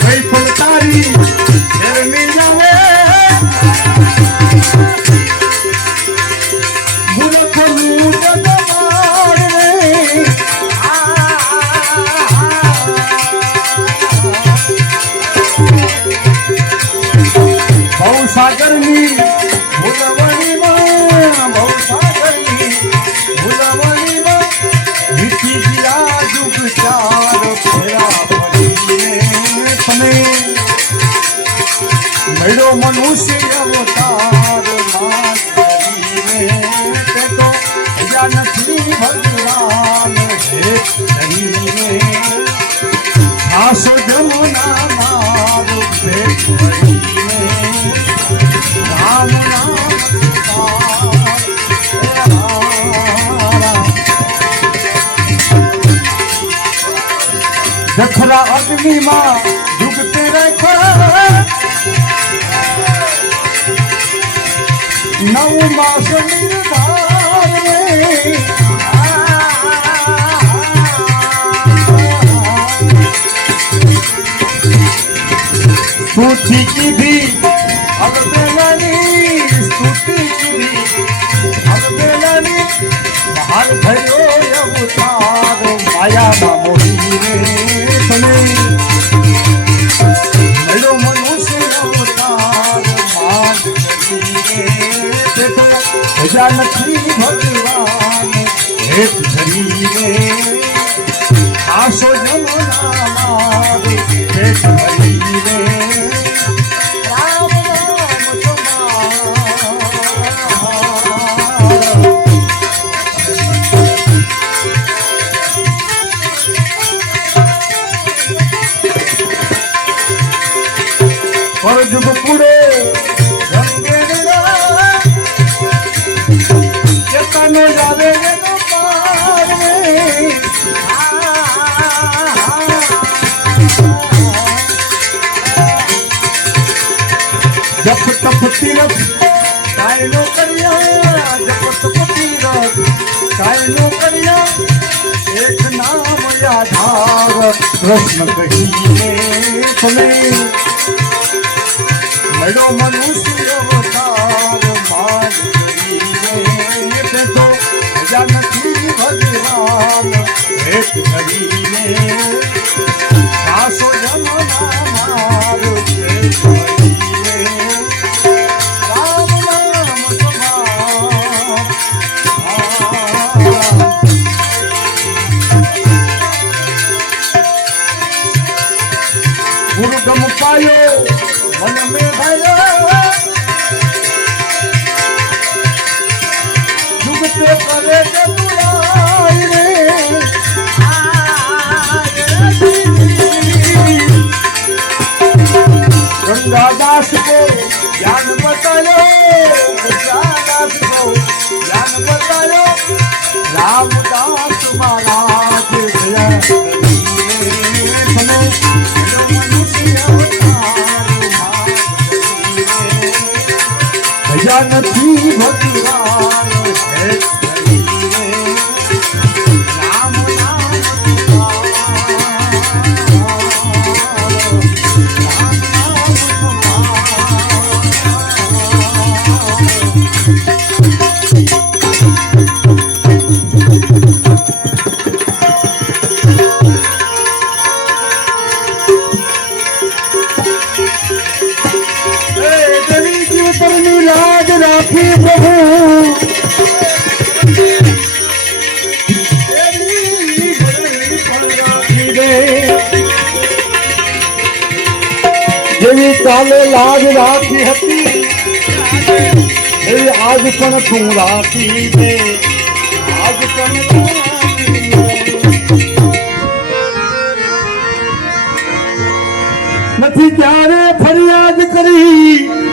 ભાઈ ફલકારી ફેરવી જાવે મૂર્ખનું જગમાડ રે ભવસાગરની ભૂલવણીમાં ભવસાગરની ભૂલવણીમાં વીતી ગયા જુગ ચાર ફેરા ફરીને તમે મળ્યો મનુષ્ય અવતાર માં કરીને તે તો બીજા નથી ભગવાન હેત કરીને આસો જમના મારું ભેટ કરીને રામ નામ જખરા અગ્નિમાં ડૂબતે રાખા નવ માસ નિર્ધાર स्तुति की भी अब बेलानी स्तुति की भी अब बेलानी बाहर भयो अवतार माया मोही रे तने મળ્યો મનુષ્ય અવતાર માન રે તો ભજા નથી ભગવાન હેત ધરીને આસો જમના મારે હેત ધરીને जुग पुड़े चेतन जावे जप तप तीरथ काय नो करिया जप तप तीरथ काय नो करिया एक नाम आधार कृष्ण कहीने तुम्हें મળ્યો મનુષ્ય અવતાર માન કરીને તે તો બીજા નથી ભગવાન ભેટ કરીને આસો જમના માર ભેટ કરીને રામ નામ ગુરુ ગમ પાયો मन में भयो जुगते करे बुराई रे गंगादास को ज्ञान बतायो गंगादास को ज्ञान बतायो रामदास महाराज दया भजा નથી ભગવાન હેત ધરીને રામ નામ लाज राखी प्रभु જેવી કાલે લાજ રાખી હતી એવી આજ પણ તું રાખી દે આજ પણ નથી ત્યારે ફરિયાદ કરી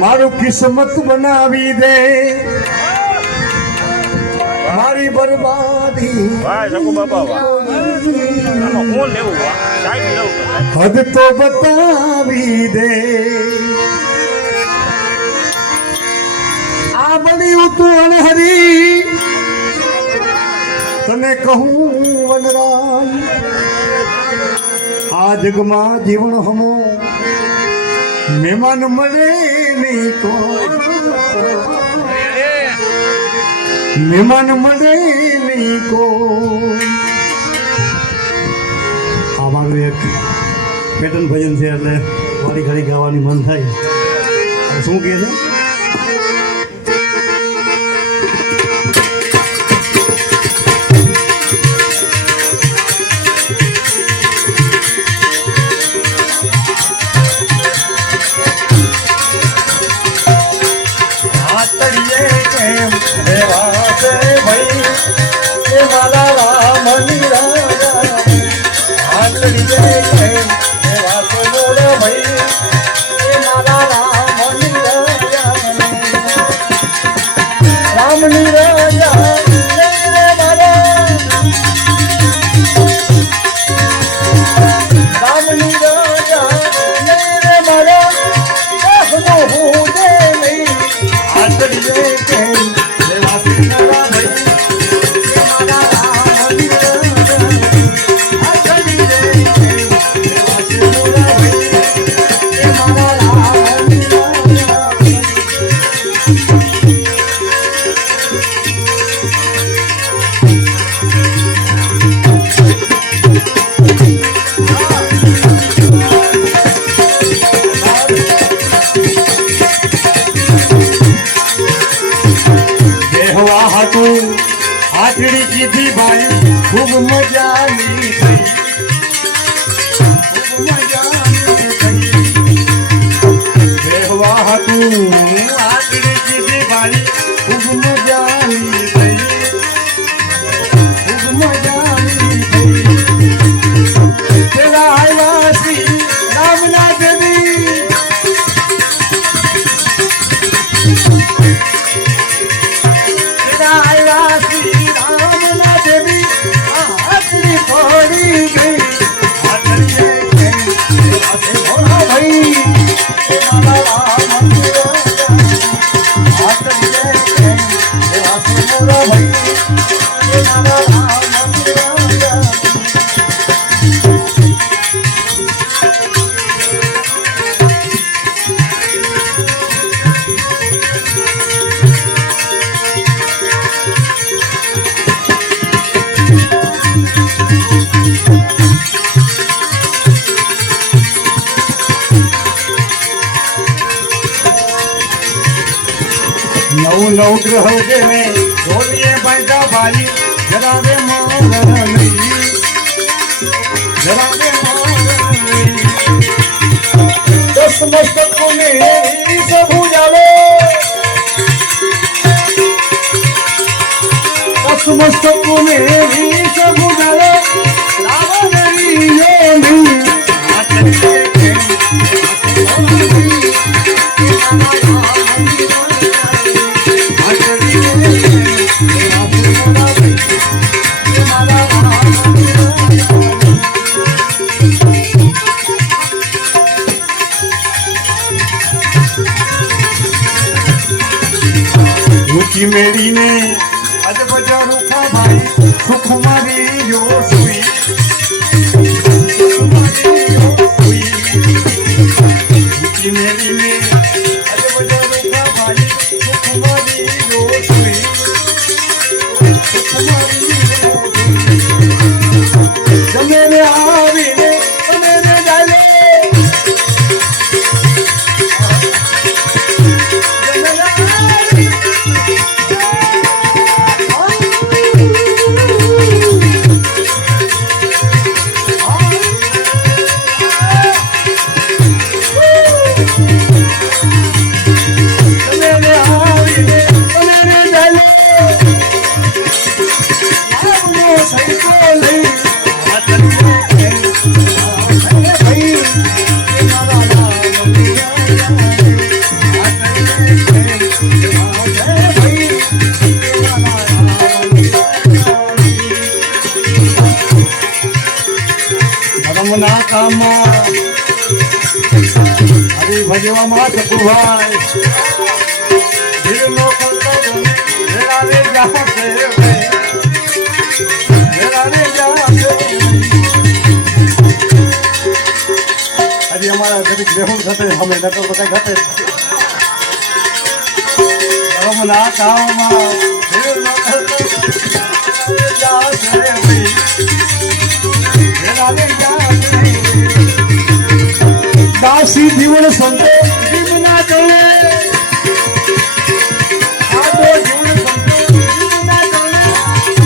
મારું કિસ્મત બનાવી દે મારી બરબાદી હદ તો બતાવી દે આ બન્યું તું અણહરી તને કહું વનરાય આ જગમાં જીવન હમો મહેમાન મળે નહીં તો મહેમાન મળે નહીં કો આ મારું એક પેટર્ન ભજન છે એટલે વારી ઘડી ગાવાની મન થાય શું કહે છે આટડી કીધી ભાઈ ખૂબ મજાની થઈ ખૂબ મજાની થઈ બેહવા હતું આટડી કીધી ભાઈ ખૂબ મજાની થઈ ખૂબ મજાની થઈ તેરા આવ્યા શ્રી રામના દેવી તેરા આવ્યા શ્રી નવ ગ્રહ દેવે ઢોલીએ બાંધા ભાઈ જરાવે મોગન નહીં જરાવે મોગન નહીં દસ મસ્તકો ને સભુ જાવે દસ મસ્તકો ને સભુ જાવે રાવણરી નહીં ઊંચી મેળીને અજ બજારું ભાઈ સુખ મારી જો સુઈ ઊંચી મેળીને અજ બજારું ભાઈ સુખ મારી જો સુઈ સુખ મારી જમે ને આવીને તમે ને જાલે હરી ભજવામાં જતું ભાઈ મારા ઘડી રેહું થતે અમે નકર તો કઈ ઘટે રમના કામમાં દેવ ન કરતો જા છે ભઈ વેલાને જા દાસી જીવન સંતો જીવના ચલે આદો જીવન સંતો જીવના ચલે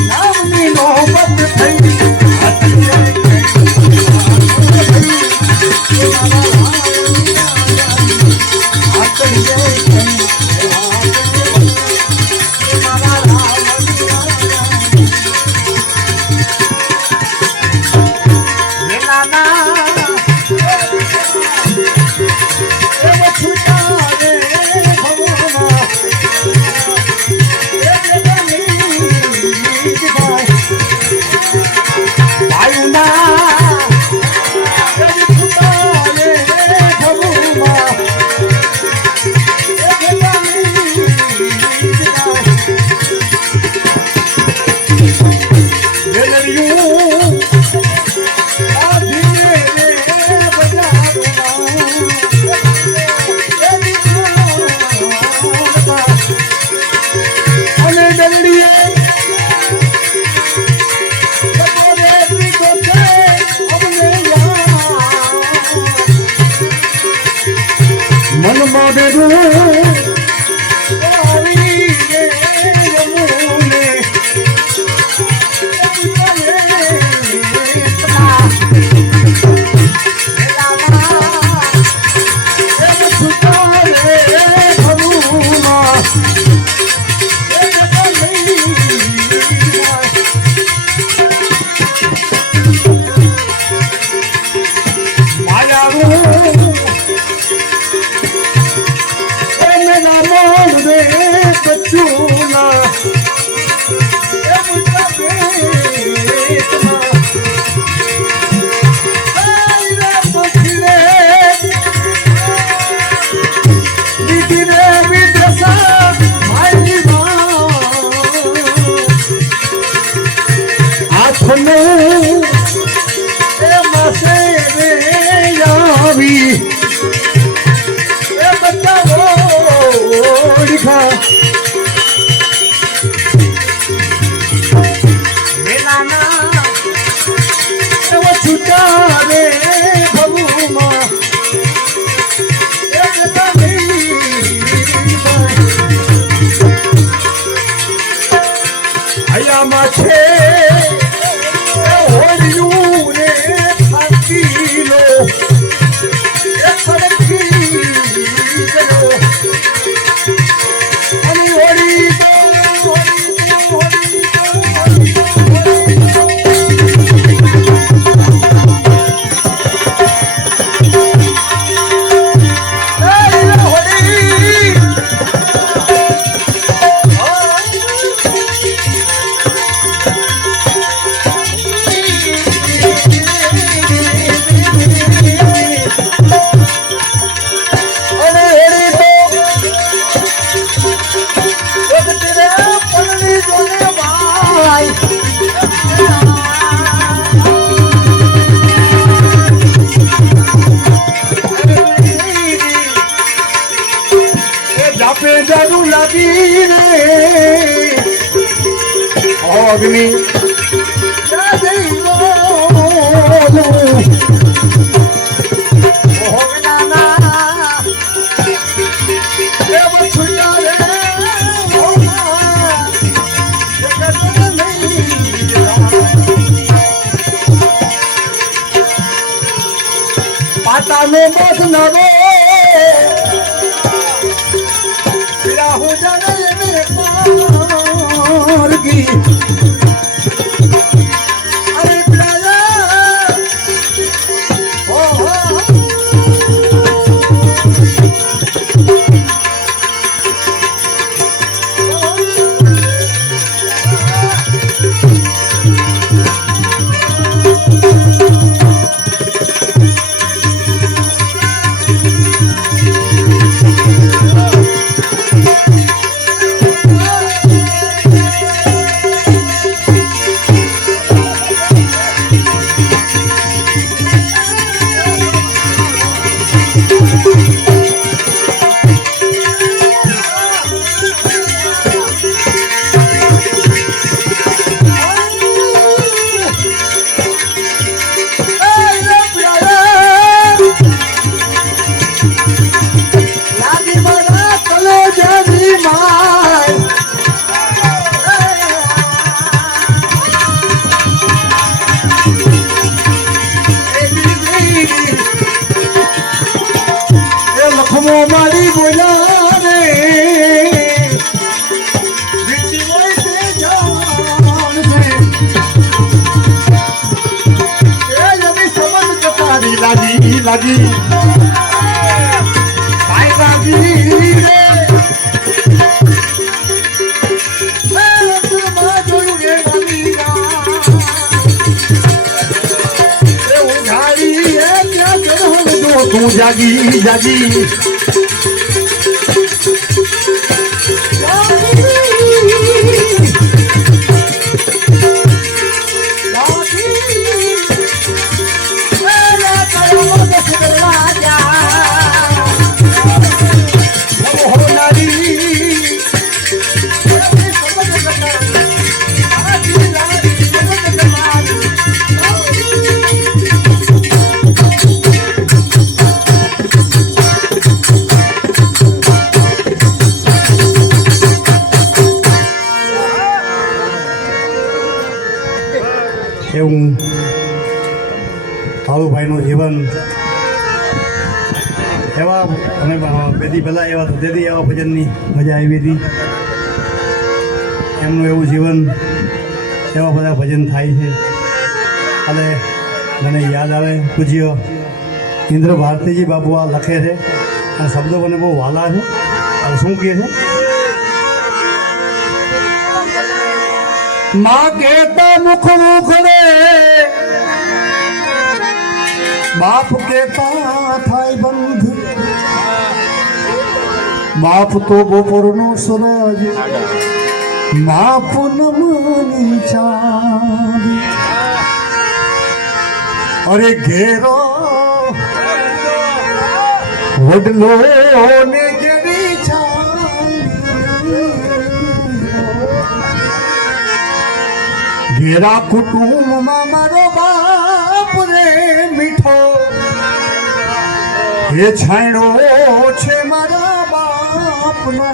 નામની મોહબ્બત થઈ અગ્નિ પાતાનો મત નવો રાહુ જાને માર્ગી લાગી ભાઈ લાગી રે તું જાગી જાગી એવું કાળુભાઈનું જીવન એવા અમે બેદી પહેલાં એવા તેથી એવા ભજનની મજા આવી હતી એમનું એવું જીવન એવા બધા ભજન થાય છે અને મને યાદ આવે પૂજ્ય ઇન્દ્ર ભારતીજી બાપુ આ લખે છે અને શબ્દો મને બહુ વાલા છે અને શું કહે છે માં કહેતા મુખ મુખ રે બાપ કહેતા થાય બંધ બાપ તો બપોરનો સૂરજ મા પૂનમની ચાંદ અરે ઘેરો વડલો ને ઘેરી ઘેરા કુટુંબમાં મારો બાપ રે મીઠો એ છાંયડો છે મારા બાપનો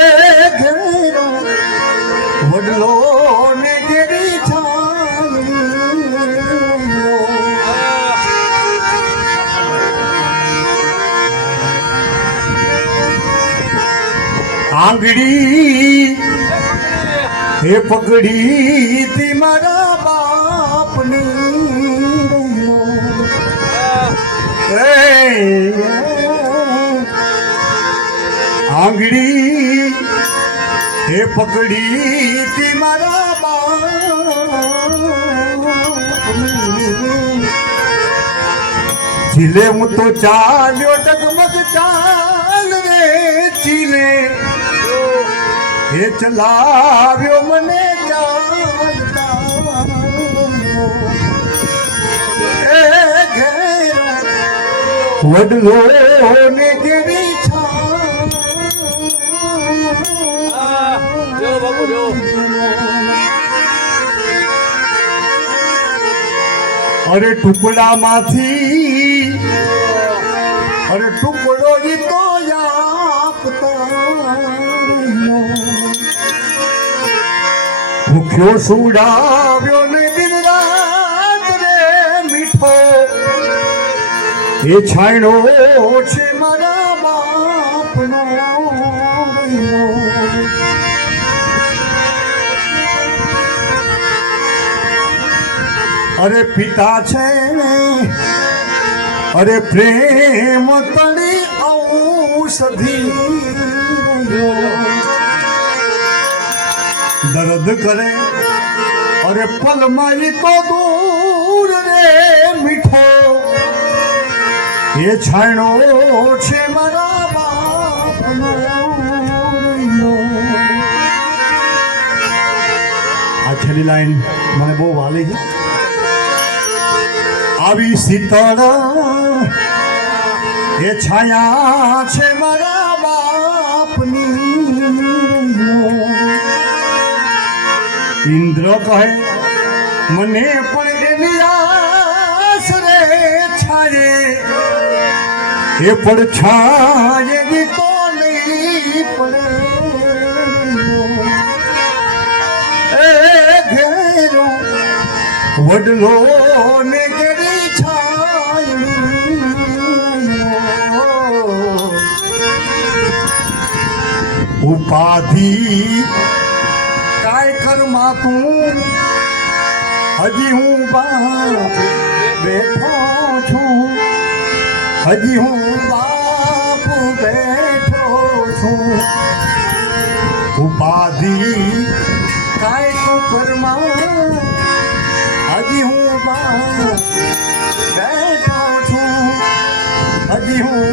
એ ઘેરો વડલો ને ઘેરી આંગળી એ પકડી તી મારા બાપની આંગળી એ પકડી તી મારા બાપની ચીલે હું તો ચાલ્યો ડગમગ ચાલ રે ચીલે એ ચલાવ્યો મને ચાલતા એ ઘેરો વડલો ને ઘેરી અરે ટુકડામાંથી અરે ટુકડો જીતો આપતા ભૂખ્યો સુડાવ્યો ને દિન રાત રે મીઠો એ છાંયડો છે મારા બાપનો અરે પિતા છે અરે પ્રેમ તળી ઔષધિ દર્દ કરે અરે પલમાં તો દૂર રે મીઠો એ છાંયડો છે મારા બાપનો આ છેલ્લી લાઈન મને બહુ વાલી છે આવી શીતળ એ છાયા છે મારા બાપની ઇન્દ્ર કહે મને પણ એની આસ રે છાયે એ પણ છાયે તો નહીં પડે એ ઘેરો વડલો ને ઘેરી ઉપાધિ કાય કર્મા તું હજી હું બાપ બેઠો છું, હજી હું બાપ બેઠો છું. ઉપાધિ કાંઈ તો ઘરમાં હજી હું બાપ બેઠો છું, હજી હું